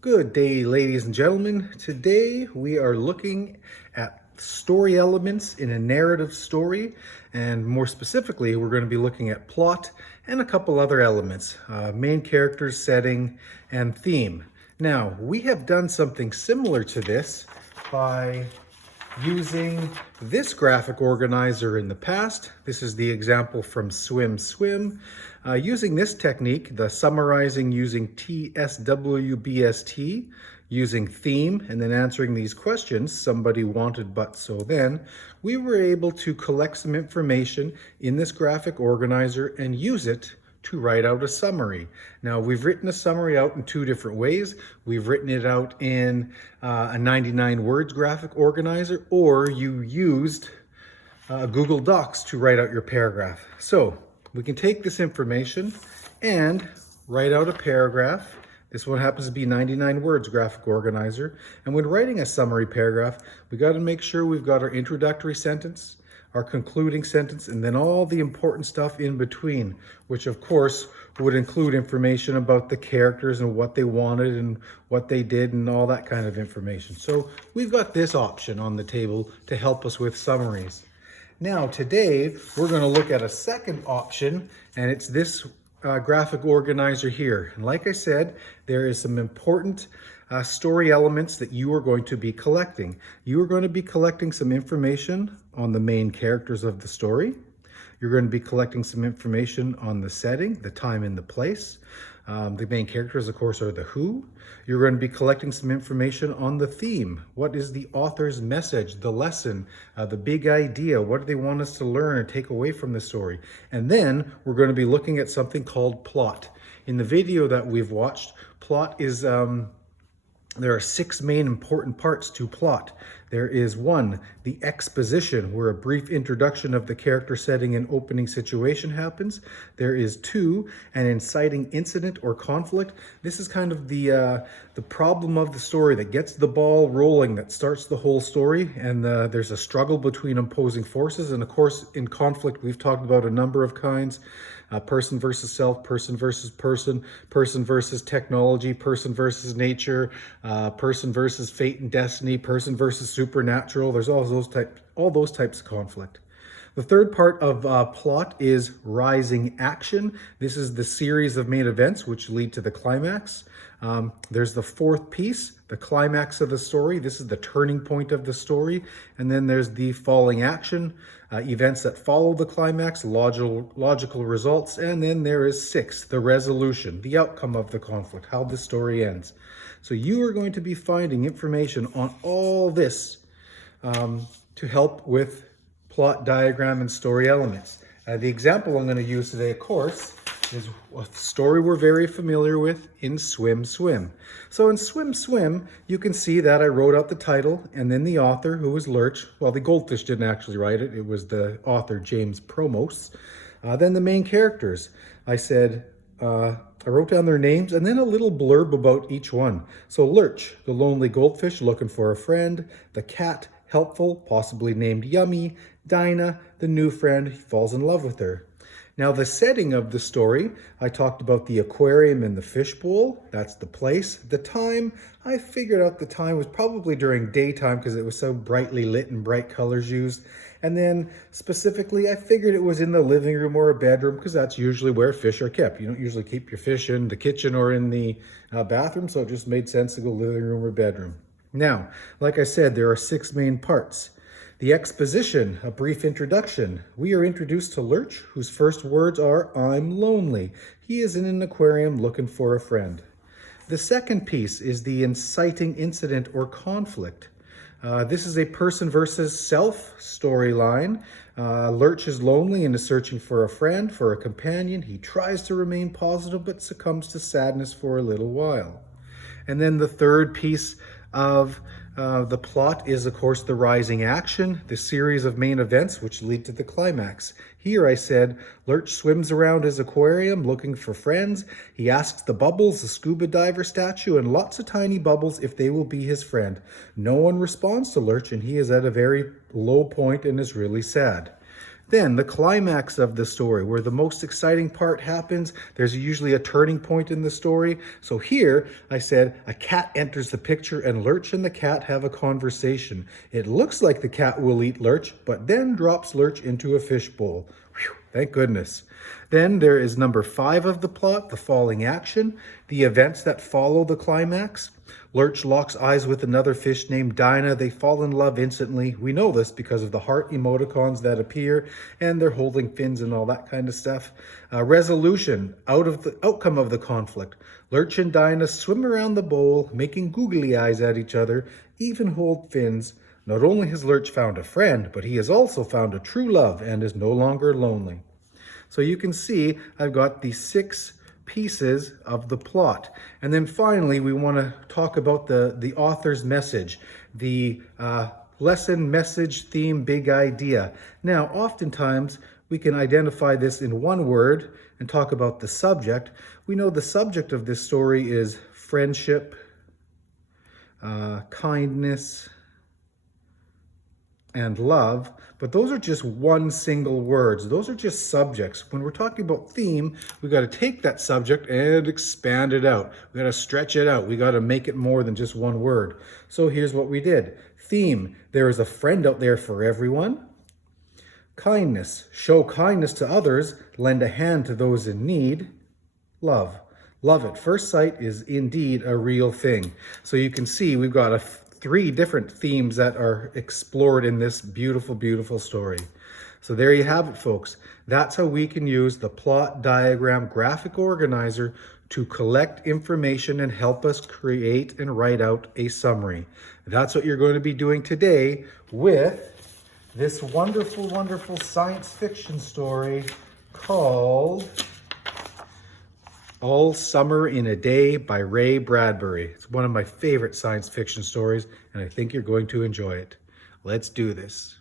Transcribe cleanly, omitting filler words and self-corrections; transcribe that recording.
Good day, ladies and gentlemen. Today we are looking at story elements in a narrative story, and more specifically, we're going to be looking at plot and a couple other elements, main characters, setting, and theme. Now, we have done something similar to this by using this graphic organizer in the past. This is the example from Swim Swim. Using this technique, the summarizing using TSWBST, using theme, and then answering these questions, somebody wanted but so then, we were able to collect some information in this graphic organizer and use it to write out a summary. Now, we've written a summary out in two different ways. We've written it out in a 99 words graphic organizer, or you used Google Docs to write out your paragraph. So we can take this information and write out a paragraph. This one happens to be 99 words graphic organizer. And when writing a summary paragraph, we got to make sure we've got our introductory sentence, our concluding sentence, and then all the important stuff in between, which of course would include information about the characters and what they wanted and what they did and all that kind of information. So we've got this option on the table to help us with summaries. Now today we're going to look at a second option, and it's this graphic organizer here. And like I said, there is some important story elements that you are going to be collecting. You are going to be collecting some information on the main characters of the story. You're going to be collecting some information on the setting, the time and the place. The main characters, of course, are the who. You're going to be collecting some information on the theme. What is the author's message, the lesson, the big idea? What do they want us to learn or take away from the story? And then we're going to be looking at something called plot. In the video that we've watched, plot is there are 6 main important parts to plot. There is 1, the exposition, where a brief introduction of the character, setting, and opening situation happens. There is 2, an inciting incident or conflict. This is kind of the problem of the story that gets the ball rolling, that starts the whole story, and there's a struggle between opposing forces. And of course, in conflict, we've talked about a number of kinds. Person versus self, person versus person, person versus technology, person versus nature, person versus fate and destiny, person versus supernatural. There's all those types of conflict. The third part of plot is rising action. This is the series of main events which lead to the climax. There's the fourth piece, the climax of the story. This is the turning point of the story. And then there's the falling action, events that follow the climax, logical results. And then there is 6, the resolution, the outcome of the conflict, how the story ends. So you are going to be finding information on all this to help with plot diagram and story elements. The example I'm going to use today, of course, is a story we're very familiar with in Swim Swim. So in Swim Swim, you can see that I wrote out the title and then the author, who was Lurch. Well, the goldfish didn't actually write it. It was the author, James Promos. Then the main characters. I said, I wrote down their names and then a little blurb about each one. So Lurch, the lonely goldfish looking for a friend. The cat, helpful, possibly named Yummy. Dinah, the new friend, falls in love with her. Now, the setting of the story, I talked about the aquarium and the fishbowl. That's the place. The time, I figured out the time was probably during daytime because it was so brightly lit and bright colors used. And then specifically, I figured it was in the living room or a bedroom because that's usually where fish are kept. You don't usually keep your fish in the kitchen or in the bathroom, so it just made sense to go living room or bedroom. Now, like I said, there are 6 main parts. The exposition, a brief introduction. We are introduced to Lurch, whose first words are, "I'm lonely." He is in an aquarium looking for a friend. The second piece is the inciting incident or conflict. This is a person versus self storyline. Lurch is lonely and is searching for a friend, for a companion. He tries to remain positive but succumbs to sadness for a little while. And then the third piece of the plot is, of course, the rising action, the series of main events which lead to the climax. Here I said, Lurch swims around his aquarium looking for friends. He asks the Bubbles, the scuba diver statue, and lots of tiny bubbles if they will be his friend. No one responds to Lurch, and he is at a very low point and is really sad. Then the climax of the story, where the most exciting part happens, there's usually a turning point in the story. So here I said a cat enters the picture and Lurch and the cat have a conversation. It looks like the cat will eat Lurch, but then drops Lurch into a fishbowl. Whew, thank goodness. Then there is number 5 of the plot, the falling action, the events that follow the climax. Lurch locks eyes with another fish named Dinah. They fall in love instantly. We know this because of the heart emoticons that appear, and they're holding fins and all that kind of stuff. Resolution, outcome of the conflict. Lurch and Dinah swim around the bowl, making googly eyes at each other, even hold fins. Not only has Lurch found a friend, but he has also found a true love and is no longer lonely. So you can see I've got the 6 pieces of the plot. And then finally, we want to talk about the author's message, the lesson, message, theme, big idea. Now, oftentimes, we can identify this in one word and talk about the subject. We know the subject of this story is friendship, kindness, and love, but those are just one single words. Those are just subjects. When we're talking about theme, we got to take that subject and expand it out. We got to stretch it out. We got to make it more than just one word. So here's what we did. Theme, there is a friend out there for everyone. Kindness, show kindness to others, lend a hand to those in need. Love, love at first sight is indeed a real thing. So you can see we've got 3 different themes that are explored in this beautiful, beautiful story. So there you have it, folks. That's how we can use the plot diagram graphic organizer to collect information and help us create and write out a summary. That's what you're going to be doing today with this wonderful, wonderful science fiction story called All Summer in a Day by Ray Bradbury. It's one of my favorite science fiction stories, and I think you're going to enjoy it. Let's do this.